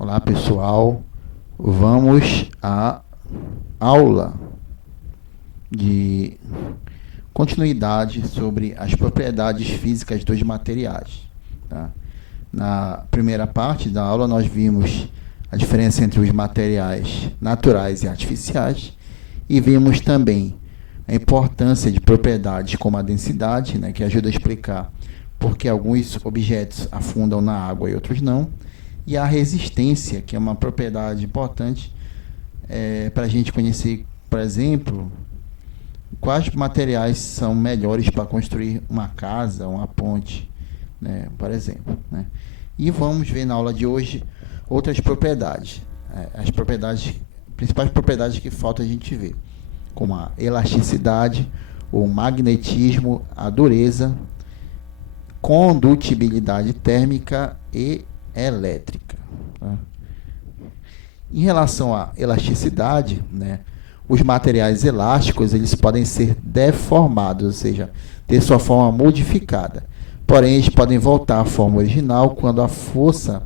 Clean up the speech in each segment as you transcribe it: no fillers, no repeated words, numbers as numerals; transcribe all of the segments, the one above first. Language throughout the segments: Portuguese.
Olá pessoal, vamos à aula de continuidade sobre as propriedades físicas dos materiais. Tá? Na primeira parte da aula nós vimos a diferença entre os materiais naturais e artificiais e vimos também a importância de propriedades como a densidade, né, que ajuda a explicar por que alguns objetos afundam na água e outros não, e a resistência, que é uma propriedade importante para a gente conhecer, por exemplo, quais materiais são melhores para construir uma casa, uma ponte, né, por exemplo. Né? E vamos ver na aula de hoje outras propriedades, as principais propriedades que falta a gente ver, como a elasticidade, o magnetismo, a dureza, condutibilidade térmica e elétrica. Tá? Em relação à elasticidade, né, os materiais elásticos eles podem ser deformados, ou seja, ter sua forma modificada. Porém, eles podem voltar à forma original quando a força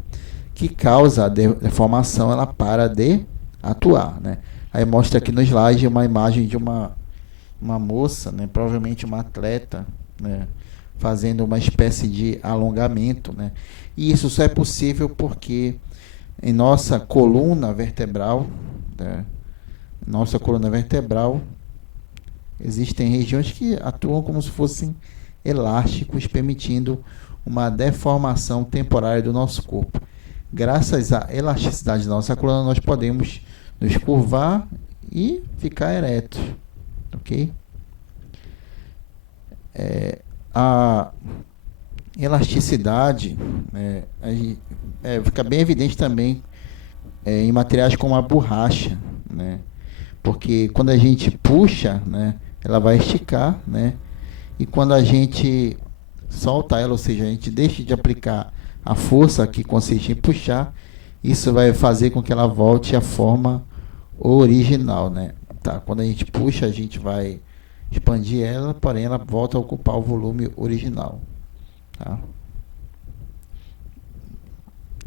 que causa a deformação ela para de atuar. Né? Aí mostra aqui no slide uma imagem de uma moça, né, provavelmente uma atleta, né, fazendo uma espécie de alongamento, né? E isso só é possível porque em nossa coluna vertebral, né, existem regiões que atuam como se fossem elásticos, permitindo uma deformação temporária do nosso corpo. Graças à elasticidade da nossa coluna, nós podemos nos curvar e ficar eretos, ok? A elasticidade fica bem evidente também em materiais como a borracha, né? Porque quando a gente puxa, né, ela vai esticar, né? E quando a gente solta ela, ou seja, a gente deixa de aplicar a força que consiste em puxar, isso vai fazer com que ela volte à forma original, né? Tá? Quando a gente puxa, a gente vai expandir ela, porém ela volta a ocupar o volume original. Tá?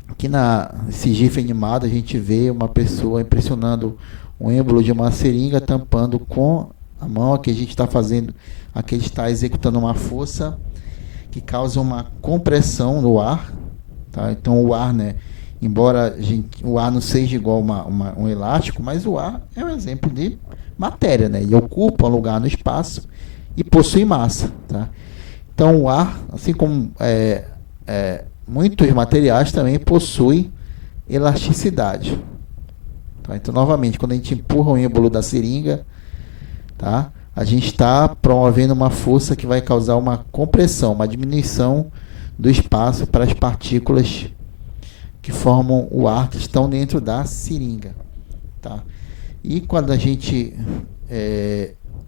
Aqui nesse GIF animado a gente vê uma pessoa impressionando um êmbolo de uma seringa, tampando com a mão. Aqui a gente está fazendo, aqui ele está executando uma força que causa uma compressão no ar. Tá? Então o ar, né, embora o ar não seja igual um elástico, mas o ar é um exemplo de matéria, né? Ele ocupa um lugar no espaço e possui massa. Tá? Então o ar, assim como muitos materiais, também possuem elasticidade. Tá? Então, novamente, quando a gente empurra o êmbolo da seringa, tá? A gente está promovendo uma força que vai causar uma compressão, uma diminuição do espaço para as partículas que formam o ar que estão dentro da seringa. Tá? E quando a gente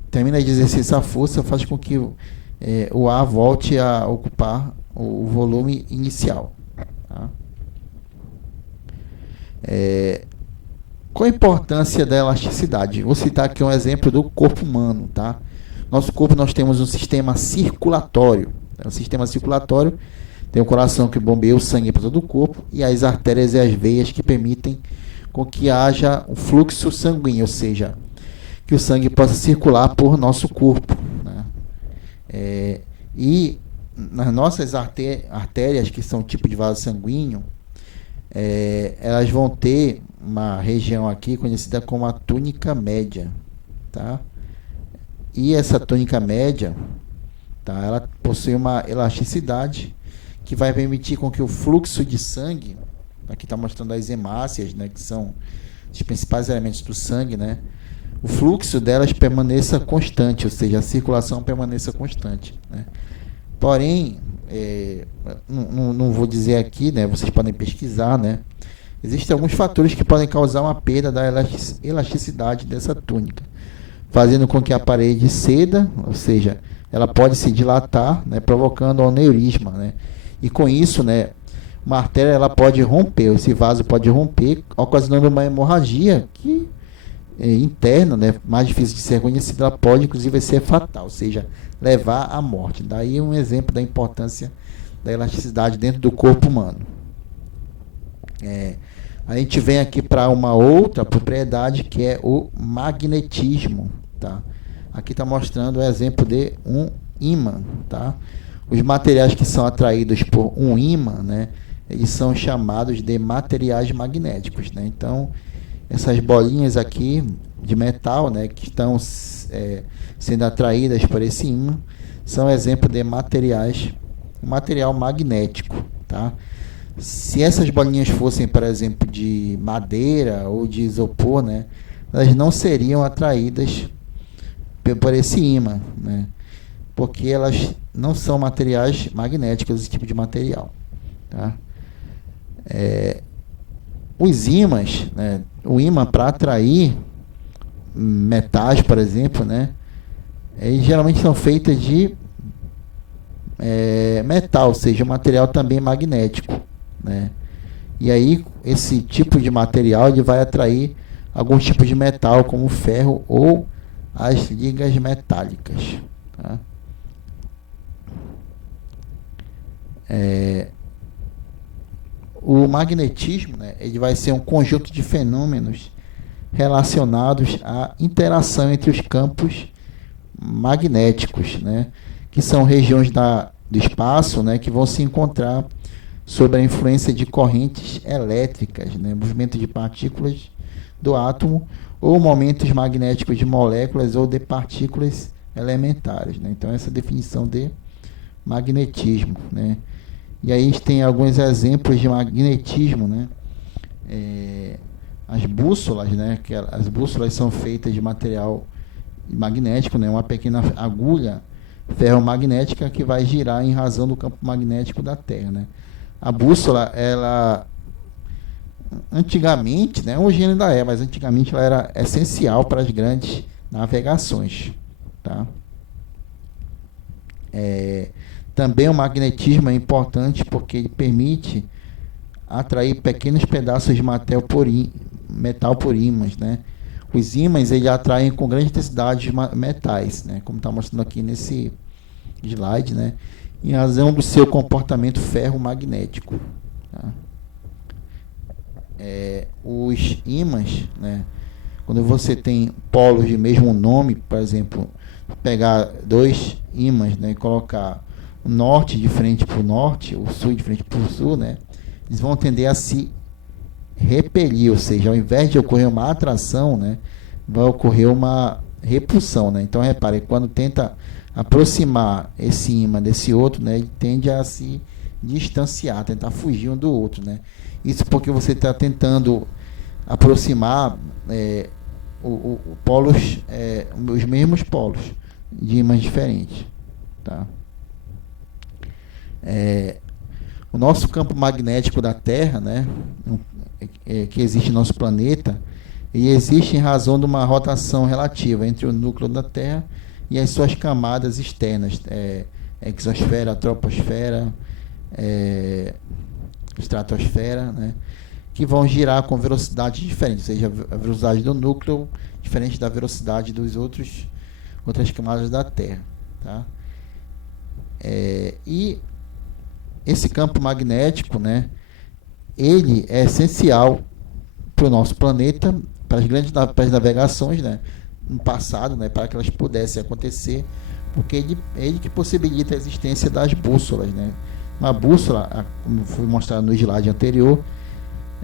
termina de exercer essa força, faz com que o ar volte a ocupar o volume inicial. Tá? Qual a importância da elasticidade? Vou citar aqui um exemplo do corpo humano. Tá? Nosso corpo, nós temos um sistema circulatório. O sistema circulatório tem o coração que bombeia o sangue para todo o corpo e as artérias e as veias que permitem com que haja um fluxo sanguíneo, ou seja, que o sangue possa circular por nosso corpo. Né? E nas nossas artérias, que são tipo de vaso sanguíneo, elas vão ter uma região aqui conhecida como a túnica média. Tá? E essa túnica média, tá, ela possui uma elasticidade que vai permitir com que o fluxo de sangue, aqui está mostrando as hemácias, né, que são os principais elementos do sangue, né, o fluxo delas permaneça constante, ou seja, a circulação permaneça constante. Né. Porém, não vou dizer aqui, né, vocês podem pesquisar, né, existem alguns fatores que podem causar uma perda da elasticidade dessa túnica, fazendo com que a parede ceda, ou seja, ela pode se dilatar, né, provocando um aneurisma, né, e com isso, né, uma artéria ela pode romper, esse vaso pode romper, ocasionando uma hemorragia que interna, né, mais difícil de ser conhecida, ela pode inclusive ser fatal, ou seja, levar à morte. Daí um exemplo da importância da elasticidade dentro do corpo humano. A gente vem aqui para uma outra propriedade que é o magnetismo, tá? Aqui está mostrando o exemplo de um ímã, tá? Os materiais que são atraídos por um ímã, né, eles são chamados de materiais magnéticos, né? Então, essas bolinhas aqui de metal, né, que estão sendo atraídas por esse ímã, são exemplo de material magnético, tá? Se essas bolinhas fossem, por exemplo, de madeira ou de isopor, né, elas não seriam atraídas por esse ímã, né, porque elas não são materiais magnéticos, esse tipo de material, tá? Os ímãs, né, o ímã para atrair metais, por exemplo, né, eles geralmente são feitos de metal, ou seja, material também magnético, né? E aí esse tipo de material ele vai atrair algum tipo de metal, como o ferro ou as ligas metálicas, tá? O magnetismo, né, ele vai ser um conjunto de fenômenos relacionados à interação entre os campos magnéticos, né, que são regiões do espaço, né, que vão se encontrar sob a influência de correntes elétricas, né, movimento de partículas do átomo ou momentos magnéticos de moléculas ou de partículas elementares, né? Então essa é a definição de magnetismo, né? E aí a gente tem alguns exemplos de magnetismo, né? As bússolas, né? Que as bússolas são feitas de material magnético, né? Uma pequena agulha ferromagnética que vai girar em razão do campo magnético da Terra, né? A bússola, ela antigamente, né? Hoje ainda é, mas antigamente ela era essencial para as grandes navegações, tá? Também o magnetismo é importante porque ele permite atrair pequenos pedaços de metal por ímãs, né? Os ímãs eles atraem com grande intensidade metais, né? Como está mostrando aqui nesse slide, né? Em razão do seu comportamento ferromagnético, tá? Os ímãs, né? Quando você tem polos de mesmo nome, por exemplo, pegar dois ímãs, né, e colocar o norte de frente para o norte, o sul de frente para o sul, né, eles vão tender a se repelir, ou seja, ao invés de ocorrer uma atração, né, vai ocorrer uma repulsão, né? Então repare, quando tenta aproximar esse ímã desse outro, né, ele tende a se distanciar, tentar fugir um do outro, né? Isso porque você está tentando aproximar polos, os mesmos polos de ímãs diferentes, tá? O nosso campo magnético da Terra, né, que existe no nosso planeta, ele existe em razão de uma rotação relativa entre o núcleo da Terra e as suas camadas externas, exosfera, troposfera, estratosfera, né, que vão girar com velocidades diferentes, ou seja, a velocidade do núcleo diferente da velocidade dos outras camadas da Terra, tá? E esse campo magnético, né, ele é essencial para o nosso planeta, para as navegações, né, no passado, né, para que elas pudessem acontecer, porque ele que possibilita a existência das bússolas, né? Uma bússola, como foi mostrado no slide anterior,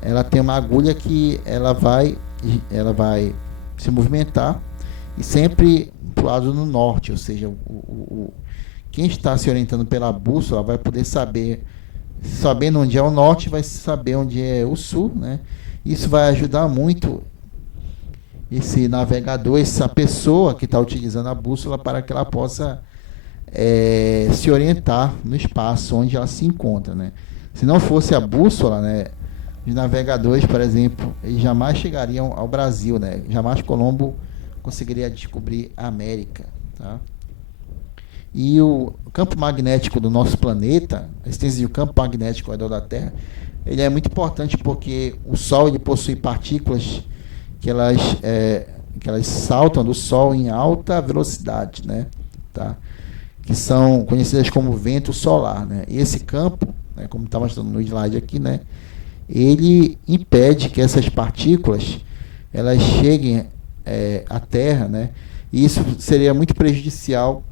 ela tem uma agulha que ela vai se movimentar e sempre para o lado do norte, ou seja, quem está se orientando pela bússola vai poder sabendo onde é o norte, vai saber onde é o sul, né? Isso vai ajudar muito esse navegador, essa pessoa que está utilizando a bússola para que ela possa se orientar no espaço onde ela se encontra, né? Se não fosse a bússola, né, os navegadores, por exemplo, eles jamais chegariam ao Brasil, né? Jamais Colombo conseguiria descobrir a América, tá? E o campo magnético do nosso planeta, a existência do campo magnético ao redor da Terra, ele é muito importante porque o Sol ele possui partículas que elas saltam do Sol em alta velocidade, né? Tá? Que são conhecidas como vento solar, né? E esse campo, né, como está mostrando no slide aqui, né, ele impede que essas partículas elas cheguem à Terra, né? E isso seria muito prejudicial,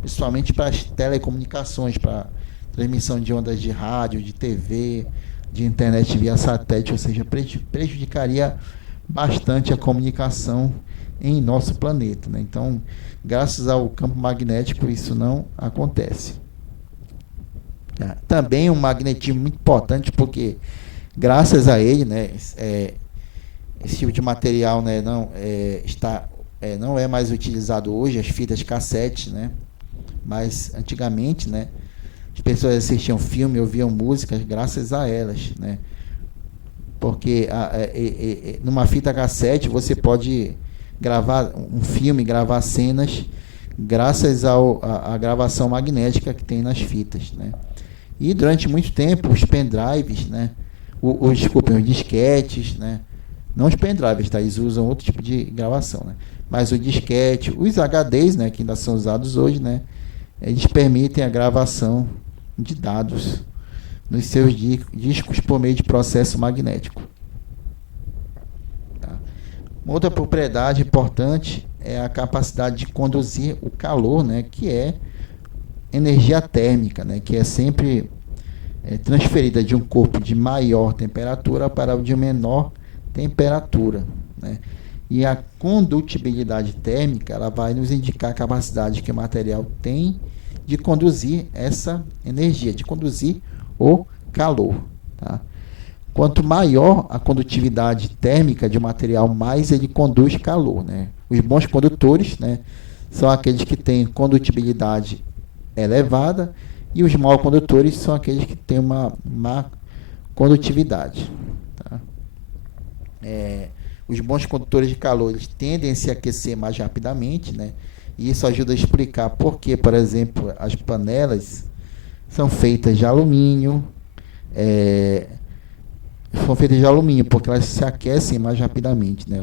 principalmente para as telecomunicações, para transmissão de ondas de rádio, de TV, de internet via satélite, ou seja, prejudicaria bastante a comunicação em nosso planeta, né? Então, graças ao campo magnético, isso não acontece. Também um magnetismo muito importante, porque graças a ele, né, esse tipo de material, né, não é mais utilizado hoje, as fitas cassete, né, mas antigamente, né, as pessoas assistiam filme, ouviam músicas graças a elas, né, porque numa fita cassete você pode gravar um filme, gravar cenas graças à gravação magnética que tem nas fitas, né. E durante muito tempo os pendrives, né, os disquetes, né, não os pendrives, tá? Eles usam outro tipo de gravação, né? Mas o disquete, os HDs, né, que ainda são usados hoje, né, eles permitem a gravação de dados nos seus discos por meio de processo magnético. Tá? Uma outra propriedade importante é a capacidade de conduzir o calor, né, que é energia térmica, né, que é sempre transferida de um corpo de maior temperatura para o de menor temperatura, né? E a condutibilidade térmica, ela vai nos indicar a capacidade que o material tem de conduzir essa energia, de conduzir o calor, tá? Quanto maior a condutividade térmica de um material, mais ele conduz calor, né? Os bons condutores, né, são aqueles que têm condutibilidade elevada, e os maus condutores são aqueles que têm uma má condutividade. Tá? Os bons condutores de calor, eles tendem a se aquecer mais rapidamente, né? E isso ajuda a explicar por que, por exemplo, as panelas são feitas de alumínio, porque elas se aquecem mais rapidamente, né?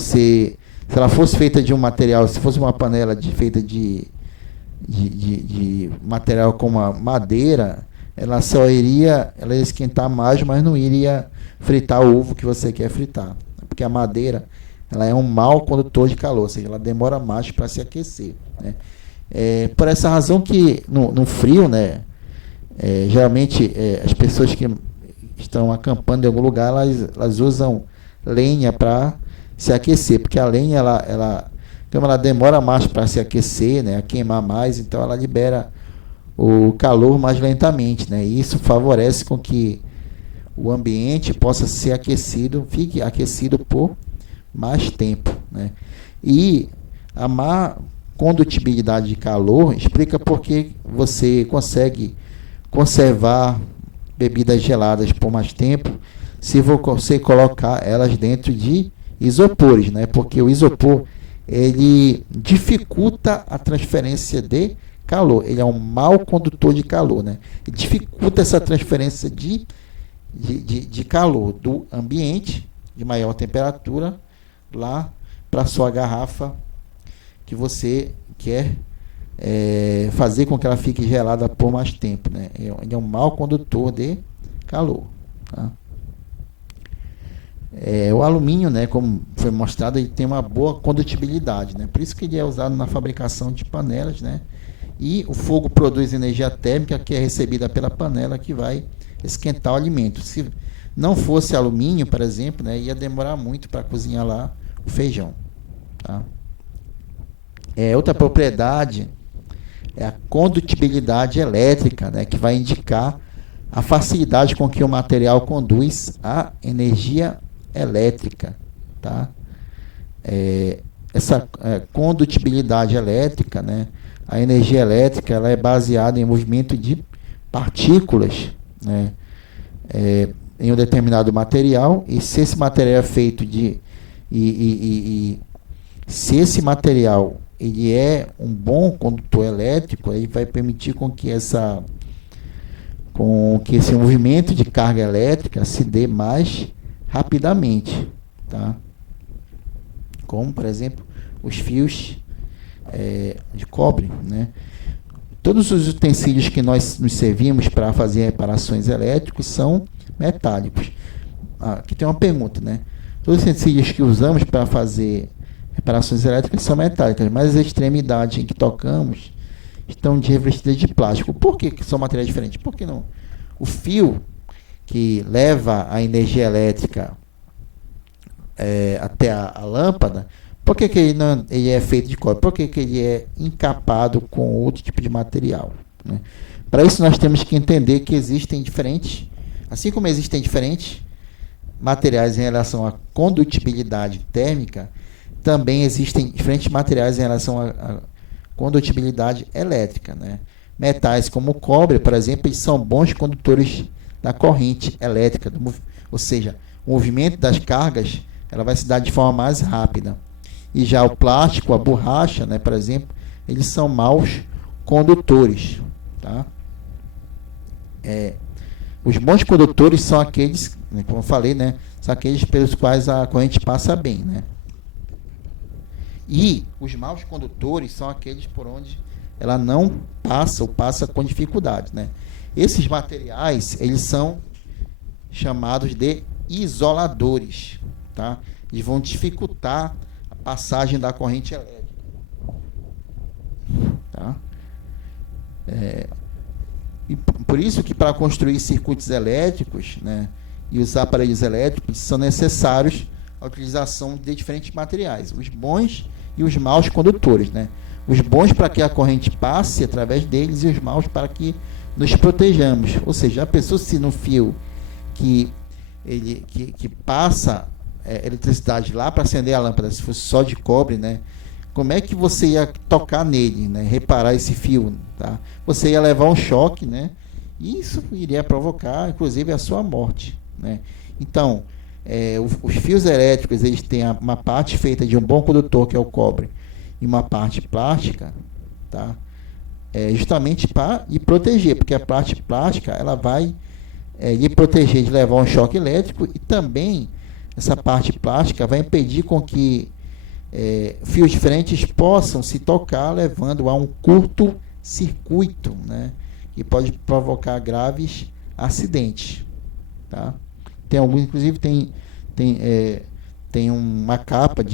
Se ela fosse feita de um material, se fosse uma panela feita de material como a madeira, ela ia esquentar mais, mas não iria fritar o ovo que você quer fritar, porque a madeira, ela é um mau condutor de calor, ou seja, ela demora mais para se aquecer, né? Por essa razão que no frio, né, geralmente as pessoas que estão acampando em algum lugar, elas usam lenha para se aquecer, porque a lenha então ela demora mais para se aquecer, né, a queimar mais, então ela libera o calor mais lentamente, né? E isso favorece com que o ambiente possa ser aquecido, fique aquecido por mais tempo, né? E a má condutibilidade de calor explica por que você consegue conservar bebidas geladas por mais tempo se você colocar elas dentro de isopores, né? Porque o isopor, ele dificulta a transferência de calor, ele é um mau condutor de calor, né? Ele dificulta essa transferência de calor do ambiente de maior temperatura lá para sua garrafa que você quer fazer com que ela fique gelada por mais tempo, né? Ele é um mau condutor de calor, tá? O alumínio, né, como foi mostrado, ele tem uma boa condutibilidade, né? Por isso que ele é usado na fabricação de panelas, né? E o fogo produz energia térmica que é recebida pela panela, que vai esquentar o alimento. Se não fosse alumínio, por exemplo, né, ia demorar muito para cozinhar lá o feijão, tá? Outra propriedade é a condutibilidade elétrica, né, que vai indicar a facilidade com que o material conduz a energia elétrica, tá? Essa condutibilidade elétrica, né, a energia elétrica, ela é baseada em movimento de partículas, né, em um determinado material, e se esse material é feito se esse material ele é um bom condutor elétrico, ele vai permitir com que esse movimento de carga elétrica se dê mais rapidamente, tá? Como, por exemplo, os fios de cobre, né? Todos os utensílios que nós nos servimos para fazer reparações elétricas são metálicos. Aqui tem uma pergunta, né? Todos os utensílios que usamos para fazer reparações elétricas são metálicas, mas as extremidades em que tocamos estão revestidas de plástico. Por que são materiais diferentes? Por que não? O fio que leva a energia elétrica até a lâmpada, por que ele é feito de cobre? Por que ele é encapado com outro tipo de material? Né? Para isso nós temos que entender que existem diferentes, assim como existem diferentes materiais em relação à condutibilidade térmica, também existem diferentes materiais em relação à condutibilidade elétrica. Né? Metais como o cobre, por exemplo, eles são bons condutores da corrente elétrica, ou seja, o movimento das cargas ela vai se dar de forma mais rápida. E já o plástico, a borracha, né, por exemplo, eles são maus condutores. Tá? Os bons condutores são aqueles, né, como eu falei, né, são aqueles pelos quais a corrente passa bem. Né? E os maus condutores são aqueles por onde ela não passa ou passa com dificuldade. Né? Esses materiais eles são chamados de isoladores. Tá? Eles vão dificultar a passagem da corrente elétrica. Tá? E por isso que para construir circuitos elétricos, né, e usar aparelhos elétricos, são necessários a utilização de diferentes materiais, os bons e os maus condutores. Né? Os bons para que a corrente passe através deles e os maus para que nos protejamos. Ou seja, a pessoa se no fio que passa eletricidade lá para acender a lâmpada, se fosse só de cobre, né? Como é que você ia tocar nele, né? Reparar esse fio, tá? Você ia levar um choque, né? E isso iria provocar, inclusive, a sua morte, né? Então, os fios elétricos, eles têm uma parte feita de um bom condutor, que é o cobre, e uma parte plástica, tá? Justamente para lhe proteger, porque a parte plástica, ela vai lhe proteger de levar um choque elétrico, e também essa parte plástica vai impedir com que fios diferentes possam se tocar, levando a um curto-circuito, né, que pode provocar graves acidentes. Tá? Tem alguns, inclusive tem uma capa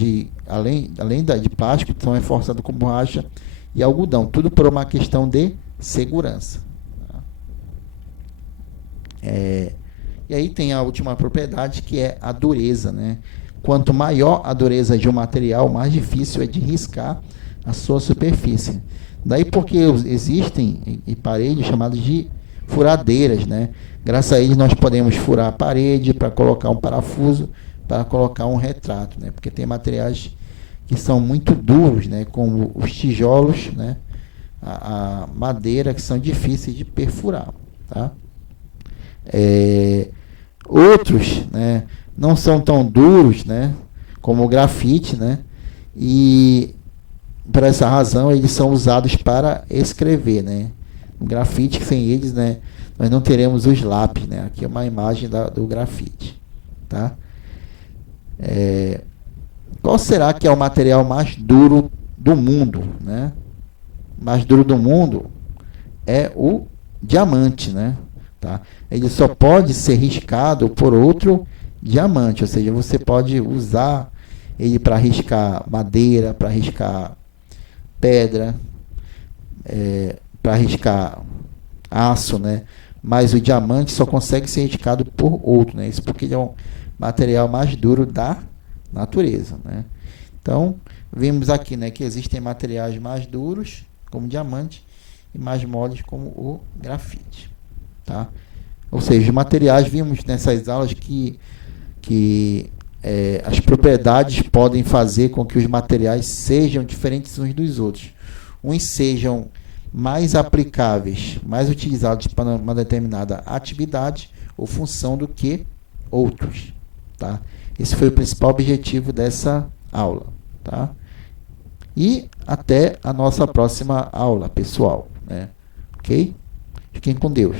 além de plástico, que são reforçados com borracha e algodão, tudo por uma questão de segurança. Tá? E aí tem a última propriedade, que é a dureza. Né? Quanto maior a dureza de um material, mais difícil é de riscar a sua superfície. Daí porque existem aparelhos chamados de furadeiras. Né? Graças a eles nós podemos furar a parede para colocar um parafuso, para colocar um retrato. Né? Porque tem materiais que são muito duros, né? Como os tijolos, né? A madeira, que são difíceis de perfurar. Tá? Outros, né, não são tão duros, né, como o grafite, né, e por essa razão eles são usados para escrever. Né. O grafite, sem eles, né, nós não teremos os lápis. Né. Aqui é uma imagem do grafite. Tá? Qual será que é o material mais duro do mundo? Né? O mais duro do mundo é o diamante. Né? Tá? Ele só pode ser riscado por outro diamante, ou seja, você pode usar ele para riscar madeira, para riscar pedra, para riscar aço, né? Mas o diamante só consegue ser riscado por outro, né? Isso porque ele é um material mais duro da natureza. Né? Então, vimos aqui, né, que existem materiais mais duros, como o diamante, e mais moles, como o grafite. Tá? Ou seja, os materiais, vimos nessas aulas que as propriedades podem fazer com que os materiais sejam diferentes uns dos outros. Uns sejam mais aplicáveis, mais utilizados para uma determinada atividade ou função do que outros. Tá? Esse foi o principal objetivo dessa aula. Tá? E até a nossa próxima aula, pessoal. Né? Ok? Fiquem com Deus.